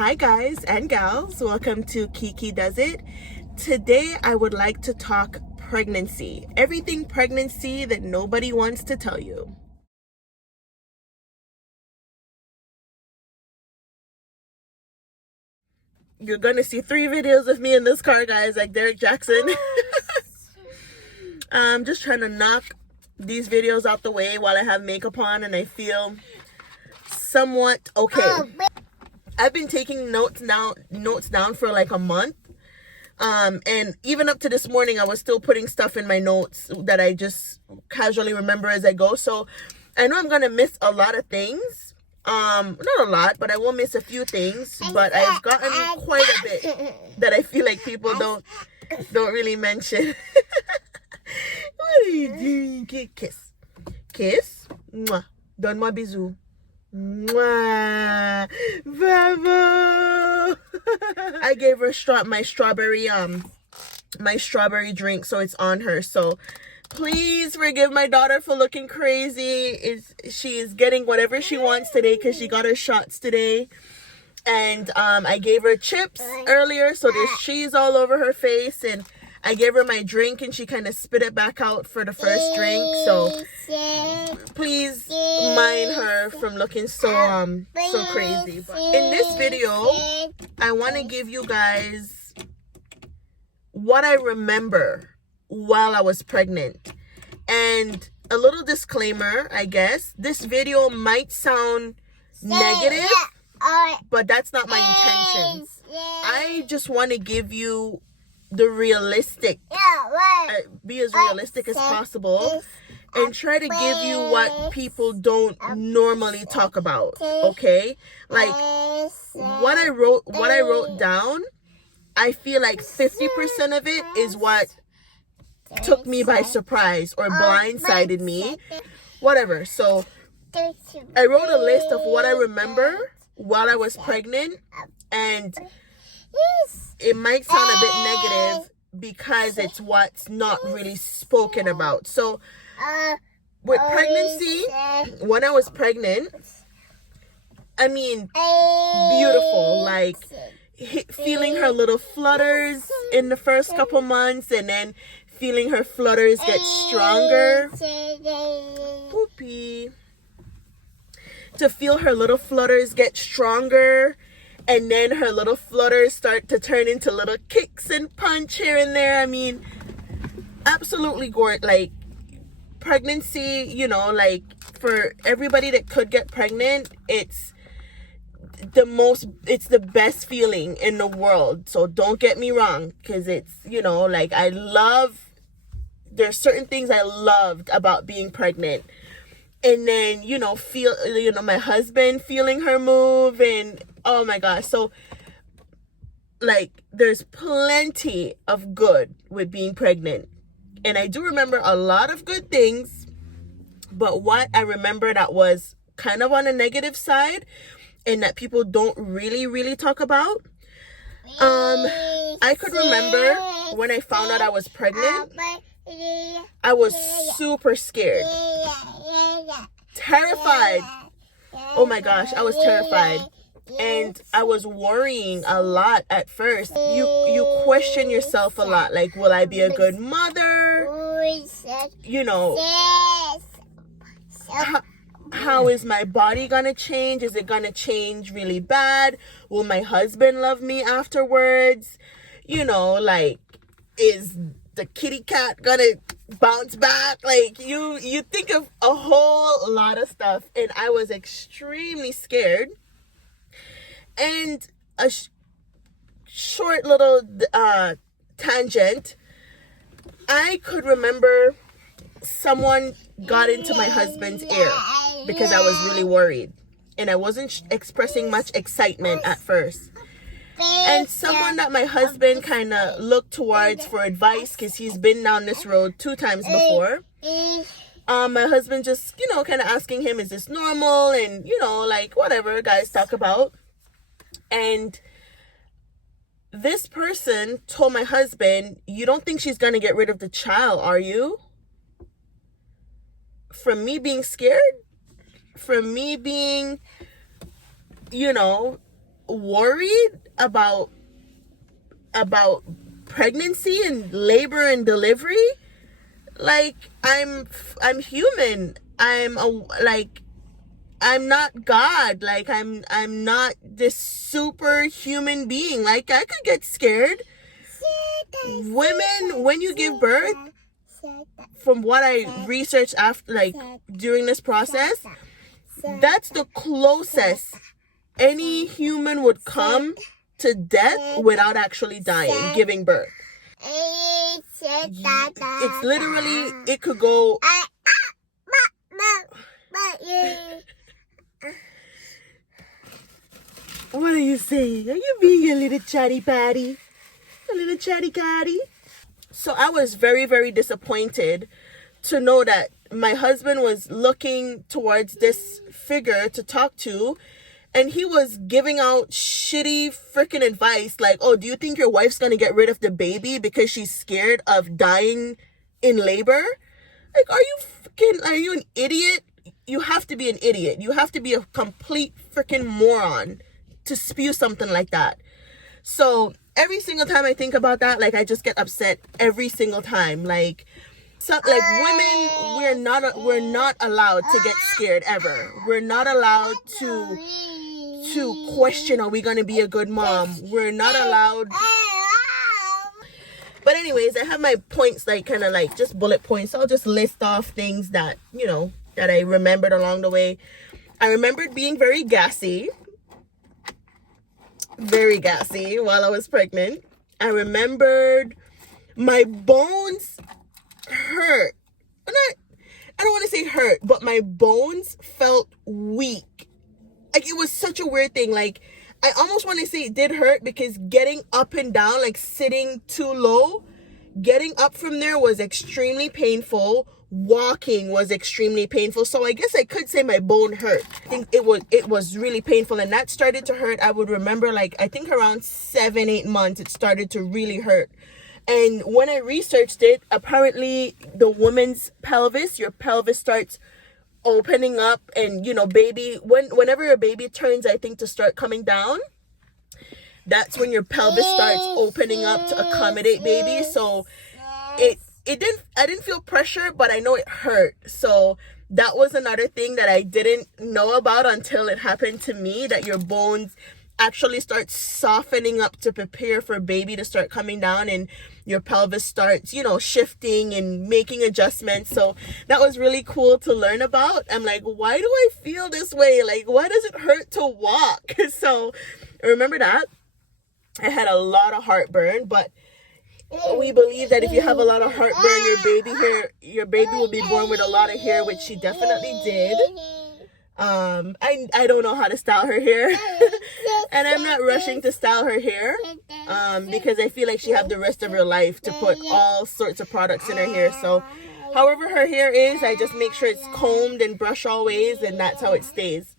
Hi guys and gals, welcome to Kiki Does It. Today I would like to talk pregnancy. Everything pregnancy that nobody wants to tell you. You're gonna see 3 videos of me in this car, guys, like Derek Jackson. I'm just trying to knock these videos out the way while I have makeup on and I feel somewhat okay. I've been taking notes down for like a month. And even up to this morning, I was still putting stuff in my notes that I just casually remember as I go. So I know I'm going to miss a lot of things. Not a lot, but I will miss a few things. But I've gotten quite a bit that I feel like people don't really mention. What are you doing? Kiss. Kiss. Mwah. Donne-moi bisou. Mwah. Bravo. I gave her my strawberry drink, so it's on her. So please forgive my daughter for looking crazy. She is getting whatever she wants today because she got her shots today. And I gave her chips earlier, so there's cheese all over her face, and I gave her my drink and she kind of spit it back out for the first drink. So please mind her from looking so crazy. But in this video, I want to give you guys what I remember while I was pregnant. And a little disclaimer, I guess. This video might sound negative, but that's not my intentions. I just want to give you the realistic, be as realistic as possible, and try to give you what people don't normally talk about. Okay, like what I wrote down, I feel like 50% of it is what took me by surprise or blindsided me, whatever. So I wrote a list of what I remember while I was pregnant, and it might sound a bit negative because it's what's not really spoken about. So with pregnancy, when I was pregnant, I mean, beautiful, like feeling her little flutters in the first couple months, and then feeling her flutters get stronger. Poopy. To feel her little flutters get stronger, and then her little flutters start to turn into little kicks and punch here and there. I mean, absolutely gorgeous. Like, pregnancy, you know, like, for everybody that could get pregnant, it's the best feeling in the world. So don't get me wrong, because it's, you know, like, there's certain things I loved about being pregnant. And then, you know, my husband feeling her move, and oh my gosh. So, like, there's plenty of good with being pregnant. And I do remember a lot of good things, but what I remember that was kind of on the negative side and that people don't really talk about. I could remember when I found out I was pregnant, I was super scared. Terrified. Oh my gosh, I was terrified. And I was worrying a lot at first. You question yourself a lot. Like, will I be a good mother? You know, how is my body gonna change? Is it gonna change really bad? Will my husband love me afterwards? You know, like, is the kitty cat gonna bounce back? Like, you think of a whole lot of stuff, and I was extremely scared. And a short little tangent, I could remember someone got into my husband's ear because I was really worried, and I wasn't expressing much excitement at first. And someone that my husband kind of looked towards for advice, because he's been down this road 2 times before. My husband just, you know, kind of asking him, is this normal? And, you know, like, whatever guys talk about. And this person told my husband, you don't think she's going to get rid of the child, are you? From me being scared, from me being, you know, worried about pregnancy and labor and delivery. Like, I'm human. I'm not God. Like, I'm not this superhuman being. Like, I could get scared. Women, when you give birth, from what I researched after, like, during this process, that's the closest any human would come to death without actually dying, giving birth. It's literally, it could go. What are you saying? Are you being a little chatty patty? A little chatty catty? So I was very, very disappointed to know that my husband was looking towards this figure to talk to, and he was giving out shitty freaking advice like, oh, do you think your wife's gonna get rid of the baby because she's scared of dying in labor? Like, are you an idiot? You have to be an idiot. You have to be a complete freaking moron to spew something like that. So every single time I think about that, like, I just get upset every single time. Like, women, we're not allowed to get scared ever. We're not allowed to question, are we gonna be a good mom? We're not allowed. But anyways, I have my points, like, kind of like just bullet points. So I'll just list off things that, you know, that I remembered along the way. I remembered being very gassy while I was pregnant. I remembered my bones hurt. I don't want to say hurt, but my bones felt weak. Like, it was such a weird thing. Like, I almost want to say it did hurt because getting up and down, like sitting too low, getting up from there was extremely painful. Walking was extremely painful. So I guess I could say my bone hurt. I think it was really painful, and that started to hurt. I would remember, like, I think around 7-8 months it started to really hurt. And when I researched it, apparently the woman's pelvis, your pelvis starts opening up, and, you know, whenever your baby turns, I think, to start coming down, that's when your pelvis starts opening up to accommodate baby. So I didn't feel pressure, but I know it hurt. So that was another thing that I didn't know about until it happened to me, that your bones actually start softening up to prepare for baby to start coming down, and your pelvis starts, you know, shifting and making adjustments. So that was really cool to learn about. I'm like, why do I feel this way? Like, why does it hurt to walk? So I remember that. I had a lot of heartburn, but we believe that if you have a lot of heartburn, your baby will be born with a lot of hair, which she definitely did. I don't know how to style her hair, and I'm not rushing to style her hair, because I feel like she have the rest of her life to put all sorts of products in her hair. So however her hair is, I just make sure it's combed and brushed always, and that's how it stays.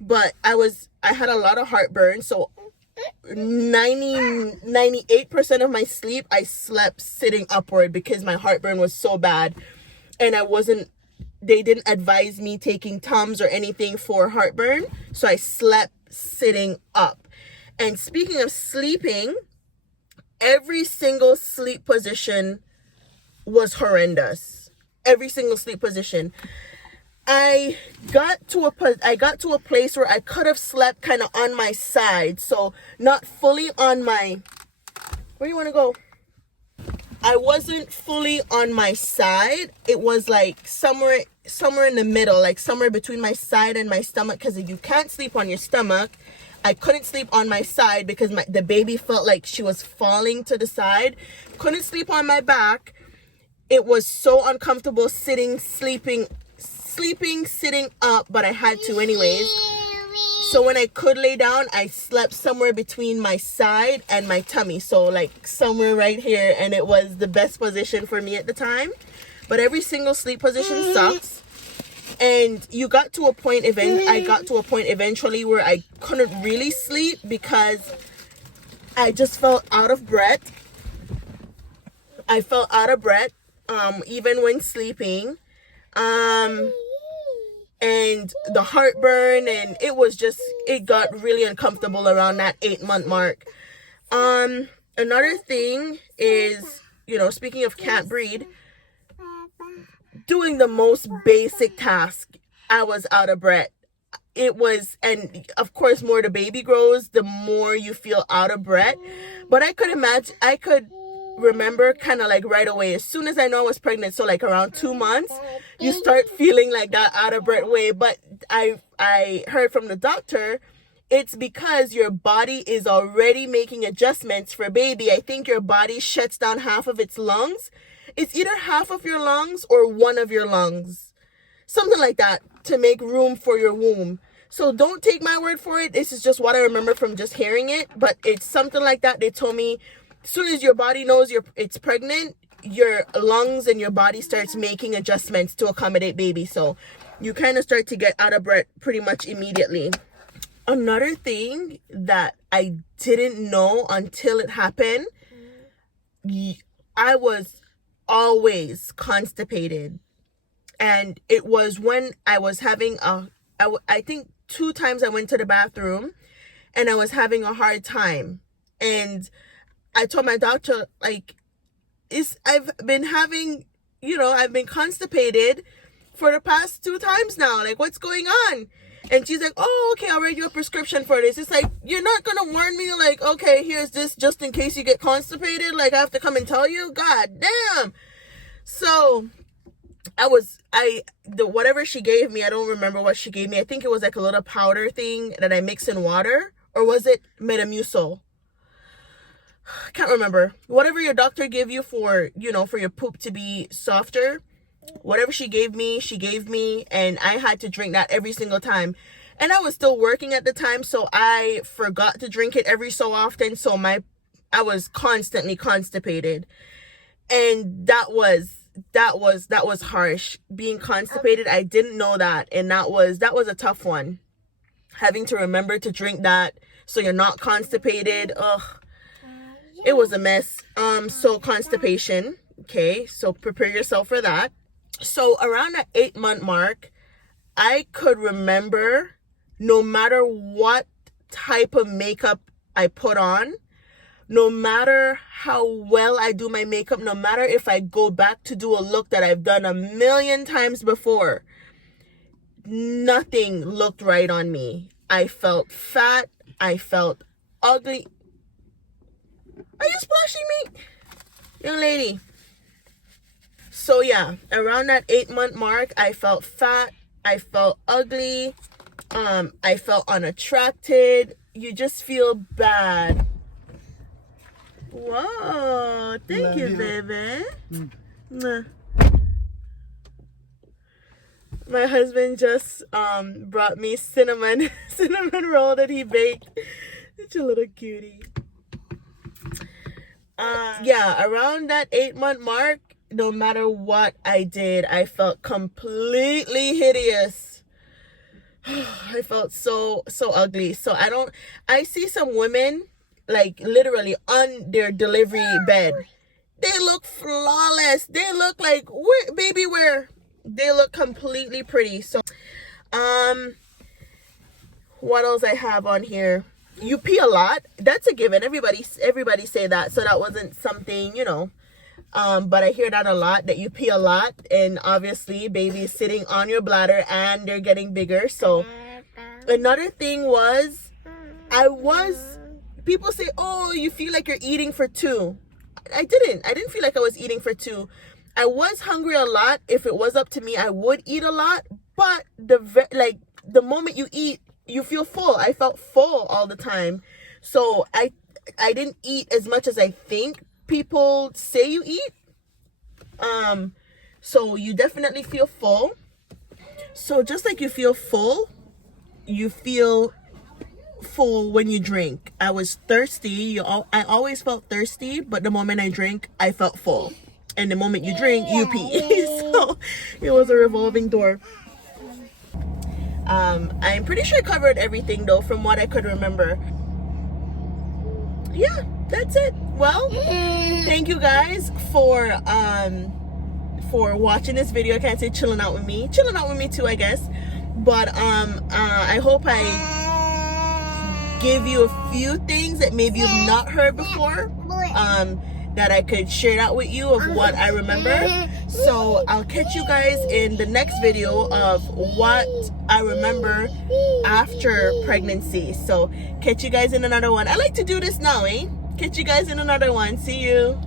But I had a lot of heartburn, so 98% of my sleep I slept sitting upward because my heartburn was so bad, and they didn't advise me taking Tums or anything for heartburn, so I slept sitting up. And speaking of sleeping, every single sleep position was horrendous. Every single sleep position. I got to a place where I could have slept kind of on my side, so not fully on my. Where do you want to go? I wasn't fully on my side. It was like somewhere in the middle, like somewhere between my side and my stomach, because you can't sleep on your stomach. I couldn't sleep on my side because the baby felt like she was falling to the side. Couldn't sleep on my back. It was so uncomfortable sitting up, but I had to anyways. So when I could lay down, I slept somewhere between my side and my tummy. So like somewhere right here, and it was the best position for me at the time. But every single sleep position sucks. And I got to a point eventually where I couldn't really sleep because I just felt out of breath. I felt out of breath, even when sleeping. and the heartburn, and it got really uncomfortable around that 8-month mark. Another thing is, speaking of can't breathe, doing the most basic task, I was out of breath. It was, and of course, more the baby grows, the more you feel out of breath. But I could remember kind of like right away, as soon as I know I was pregnant, so like around 2 months, you start feeling like that out of breath way. But I heard from the doctor, it's because your body is already making adjustments for baby. I think your body shuts down half of its lungs. It's either half of your lungs or one of your lungs, something like that, to make room for your womb. So don't take my word for it. This is just what I remember from just hearing it, but it's something like that. They told me as soon as your body knows it's pregnant, your lungs and your body starts making adjustments to accommodate baby. So you kind of start to get out of breath pretty much immediately. Another thing that I didn't know until it happened, I was always constipated. And it was when I was having I think 2 times I went to the bathroom and I was having a hard time. And I told my doctor, like, I've been constipated for the past 2 times now. Like, what's going on? And she's like, oh, okay, I'll write you a prescription for this. It's like, you're not going to warn me, like, okay, here's this just in case you get constipated. Like, I have to come and tell you? God damn. So whatever she gave me, I don't remember what she gave me. I think it was like a little powder thing that I mix in water. Or was it Metamucil? I can't remember. Whatever your doctor gave you for your poop to be softer, whatever she gave me, and I had to drink that every single time. And I was still working at the time, so I forgot to drink it every so often. So I was constantly constipated. And that was harsh. Being constipated, I didn't know that, and that was a tough one. Having to remember to drink that so you're not constipated. Ugh. It was a mess. So constipation. Okay, so prepare yourself for that. So around the 8-month mark, I could remember, no matter what type of makeup I put on, no matter how well I do my makeup, no matter if I go back to do a look that I've done a million times before, nothing looked right on me. I felt fat. I felt ugly. Are you splashing me? Young lady. So yeah, around that 8-month mark, I felt fat. I felt ugly. I felt unattracted. You just feel bad. Whoa, thank you, baby. My husband just brought me cinnamon roll that he baked. Such a little cutie. Yeah, around that 8-month mark, no matter what I did, I felt completely hideous. I felt so ugly. So I see some women, like, literally on their delivery bed. They look flawless. They look like baby wear. They look completely pretty. So, what else I have on here? You pee a lot. That's a given. Everybody say that. So that wasn't something, but I hear that a lot, that you pee a lot. And obviously, baby is sitting on your bladder and they're getting bigger. So another thing was, people say, oh, you feel like you're eating for 2. I didn't feel like I was eating for 2. I was hungry a lot. If it was up to me, I would eat a lot. But the moment you eat, you feel full. I felt full all the time. So I didn't eat as much as I think people say you eat. So you definitely feel full. So just like you feel full when you drink. I was thirsty. I always felt thirsty, but the moment I drink, I felt full. And the moment you drink, you pee. So it was a revolving door. I'm pretty sure I covered everything though, from what I could remember. Yeah, that's it. Well, thank you guys for watching this video. I can't say chilling out with me too, I guess. But I hope I give you a few things that maybe you've not heard before, that I could share that with you of what I remember. So I'll catch you guys in the next video of what I remember after pregnancy. So catch you guys in another one. I like to do this now, eh? Catch you guys in another one. See you.